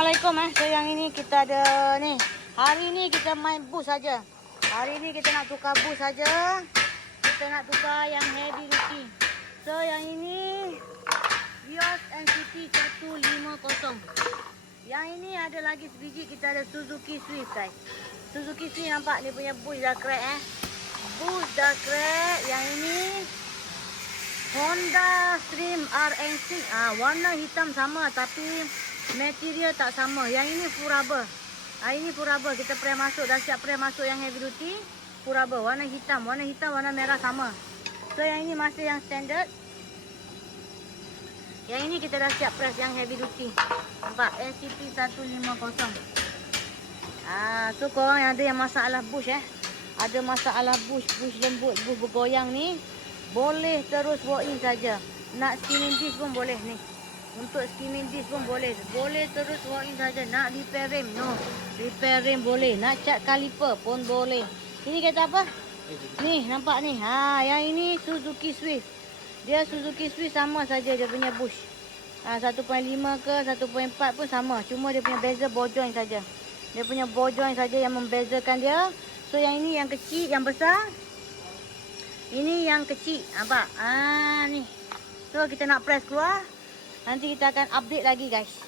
Assalamualaikum So yang ini kita ada ni. Hari ni kita main bus saja. Hari ni kita nak tukar bus saja. Kita nak tukar yang heavy duty. So yang ini Vios NCT 150. Yang ini ada lagi sebiji, kita ada Suzuki Swift guys. Suzuki Swift nampak dia punya bus dah crack Bus dah crack. Yang ini Honda Stream RNC. Warna hitam sama tapi material tak sama. Yang ini full rubber. Ini full rubber. Kita pre masuk, dah siap pre masuk yang heavy duty. Full rubber. Warna hitam, warna merah sama. So yang ini masih yang standard. Yang ini kita dah siap press yang heavy duty. Nampak? NCT 150. So korang yang ada yang masalah bush ada masalah bush lembut, bush bergoyang ni, boleh terus walk in saja. Nak skimming disc pun boleh ni. Untuk skimming disc pun boleh. Boleh terus walk in saja. Nak repair rim, no. Repair rim boleh. Nak cat kaliper pun boleh. Ini kata apa? Ni, nampak ni. Yang ini Suzuki Swift. Dia Suzuki Swift sama saja dia punya bush. 1.5 ke 1.4 pun sama. Cuma dia punya bezel ball joint saja. Dia punya ball joint saja yang membezakan dia. So yang ini yang kecil, yang besar. Ini yang kecil. Nampak? Ni. So kita nak press keluar. Nanti kita akan update lagi guys.